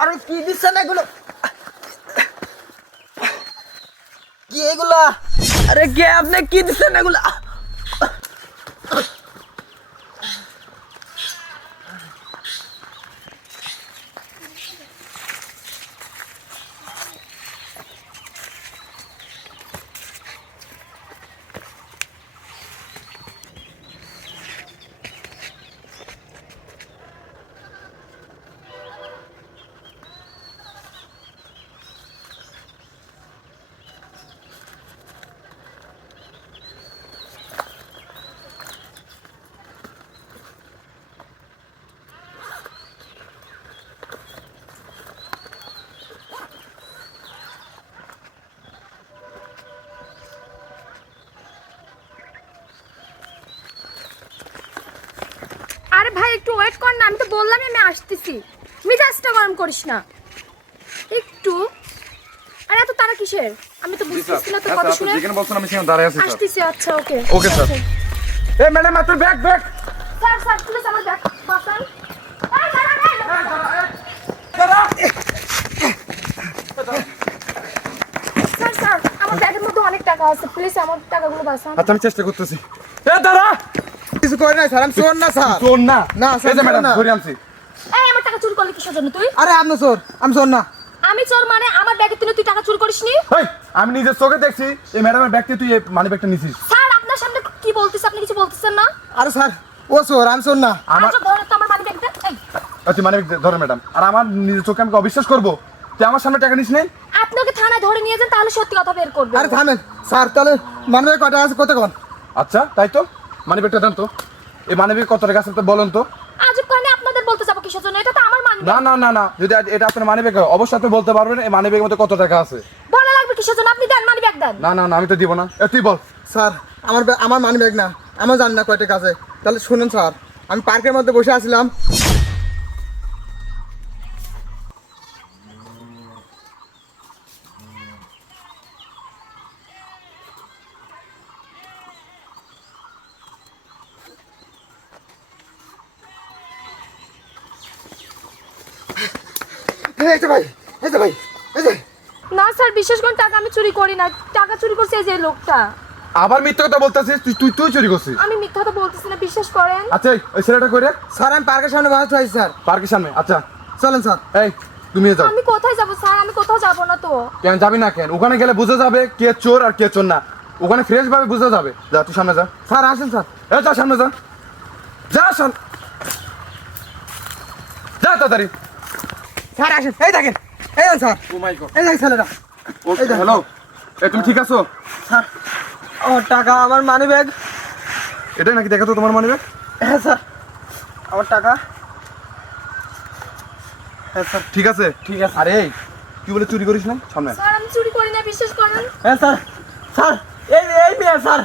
আরে কি দিচ্ছেন এগুলো? কি এগুলা? আরে কে আপনি কি দিচ্ছেন এগুলা? আরে ভাই একটু ওয়েট কর না, আমি তো বললামই আমি আসতেছি। মিজাজটা গরম করিস না একটু। আরে এত তারা কিসের? আমি তো বুঝতেছি না তো কথা শুনে। যেখানে বলছেন আমি সেখানে দাঁড়ায় আছি স্যার। আসতেছি, আচ্ছা ওকে ওকে স্যার। এই ম্যাডাম আপনার bag bag. Sir sir please আমার ব্যাগ বাঁচান। এই দাঁড়ান, স্যার স্যার আমার ব্যাগের মধ্যে অনেক টাকা আছে, প্লিজ আমার টাকাগুলো বাঁচান। আচ্ছা আমি চেষ্টা করতেছি। এ দাঁড়া। কিছু করে নাই স্যার, আমি চোর না স্যার। চোর না? না, স্যার, এই যে ম্যাডাম চোর না। ধরে আনছি। এই আমার টাকা চুরি করলি কিসের জন্য তুই? আরে আপনি চোর, আমি চোর না। আমি চোর মানে আমার ব্যাগের থেকে তুই টাকা চুরি করিসনি? এই আমি নিজের চোখে দেখছি এই ম্যাডামের ব্যাগ থেকে তুই এই মানি ব্যাগটা নিছিস। স্যার আপনার সামনে কি বলতেছ? আপনি কিছু বলতেছেন না? আরে স্যার ও চোর, আমি চোর না। আমার আচ্ছা ধরে তো আমার মানি ব্যাগ দেন। এই আচ্ছা মানি ব্যাগ ধরে ম্যাডাম। আর আমার নিজের চোখে আমি কি অবিশ্বাস করবো? তুই আমার সামনে টাকা নিস নাই? আপনাকে থানায় ধরে নিয়ে যান, তাহলে সত্যি কথা বের করবে। আরে থামেন স্যার, তাহলে মানে কটা আছে কত কোন? আচ্ছা তাই তো, মানি ব্যাগটা দেন তো। এই মানি ব্যাগ কত টাকা আছে তো বলুন তো। আজব কানে আপনাদের বলতে যাবো কিসের জন্য? এটা তো আমার মানি না ব্যাগ। না না না, যদি এটা আপনার মানি ব্যাগ অবশ্যই আপনি বলতে পারবেন এই মানি ব্যাগের মধ্যে কত টাকা আছে। বলা লাগবে কিসের জন্য? আপনি দেন মানি ব্যাগ দেন। না না না আমি তো দিব না। তুই বল। স্যার আমার মানি ব্যাগ না, আমার জানি না কয়টা আছে। তাহলে শুনুন স্যার, আমি পার্কের মধ্যে বসে আছিলাম। এই যে ভাই, এই যে ভাই, এই যে না স্যার বিশ্বাস করুন, টাকা আমি চুরি করি না। টাকা চুরি করছে এই যে লোকটা। আবার মিথ্যা কথা বলতেছিস? তুই চুরি করছিস? আমি মিথ্যা তো বলতেছি না, বিশ্বাস করেন। আচ্ছা ওই ছেলেটা কই রে? স্যার আমি পার্কের সামনে বসে আছি স্যার। পার্কের সামনে? আচ্ছা চলেন স্যার। এই তুমি যাও। আমি কোথায় যাব স্যার? আমি কোথাও যাব না তো। কেন যাবি না কেন? ওখানে গেলে বোঝা যাবে কে চোর আর কে চোর না। ওখানে ফ্রেশ ভাবে বোঝা যাবে। যা তুই সামনে যা। স্যার আসেন স্যার। এই যা সামনে যা। যা সামনে যা তাড়াতাড়ি। স্যার আসেন, এই দেখেন, এই দেখেন স্যার, ও মাই গড। এই দেখেন ছেলেটা। এই দেখেন। হ্যালো, এই তুমি ঠিক আছো? স্যার আমার টাকা, আমার মানি ব্যাগ। এটাই নাকি দেখা তো তোমার মানি ব্যাগ? হ্যাঁ স্যার, আমার টাকা। হ্যাঁ স্যার। ঠিক আছে ঠিক আছে। আরে এই তুই বলে চুরি করিস না? সামনে স্যার আমি চুরি করি না, বিশ্বাস করেন। হ্যাঁ স্যার, স্যার এই মেয়ে স্যার।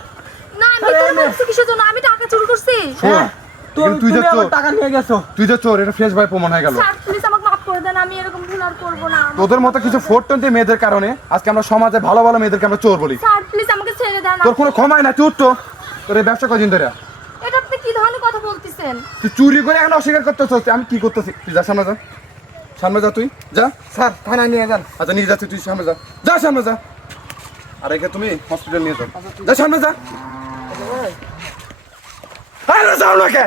না আমি আরে, মিথ্যা বলছি কিসের জন্য? আমি টাকা চুরি করছি। হ্যাঁ কিন্তু তুই তুমি যে আমার চোর। টাকা নিয়ে গেছো। তুই যে চোর এটা ফ্রেশ ভাবে প্রমাণ হয়ে গেল। স্যার প্লিজ আমাকে মাফ করে দেন, আমি এরকম ভুল আর করব না। তোদের মতো কিছু ফোরটন্টি মেয়েদের কারণে আজকে আমরা সমাজে ভালো ভালো মেয়েদেরকে আমরা চোর বলি। স্যার প্লিজ আমাকে ছেড়ে দেন। তোর কোনো ক্ষমাই না, চোর তো। তোর এই ব্যবসা কদিন ধরে? এটা আপনি কি ধরনের কথা বলতেছেন? তুই চুরি করে এখন অস্বীকার করতেছ। আমি কি করতেছি? তুই যা সামনে যা। সামনে যা তুই যা। স্যার থানায় নিয়ে যান। আচ্ছা নিয়ে যাচ্ছি, তুই সামনে যা। যা সামনে যা। আর একে তুমি হসপিটাল নিয়ে যাও। যা সামনে যা। আরে যাও না কে?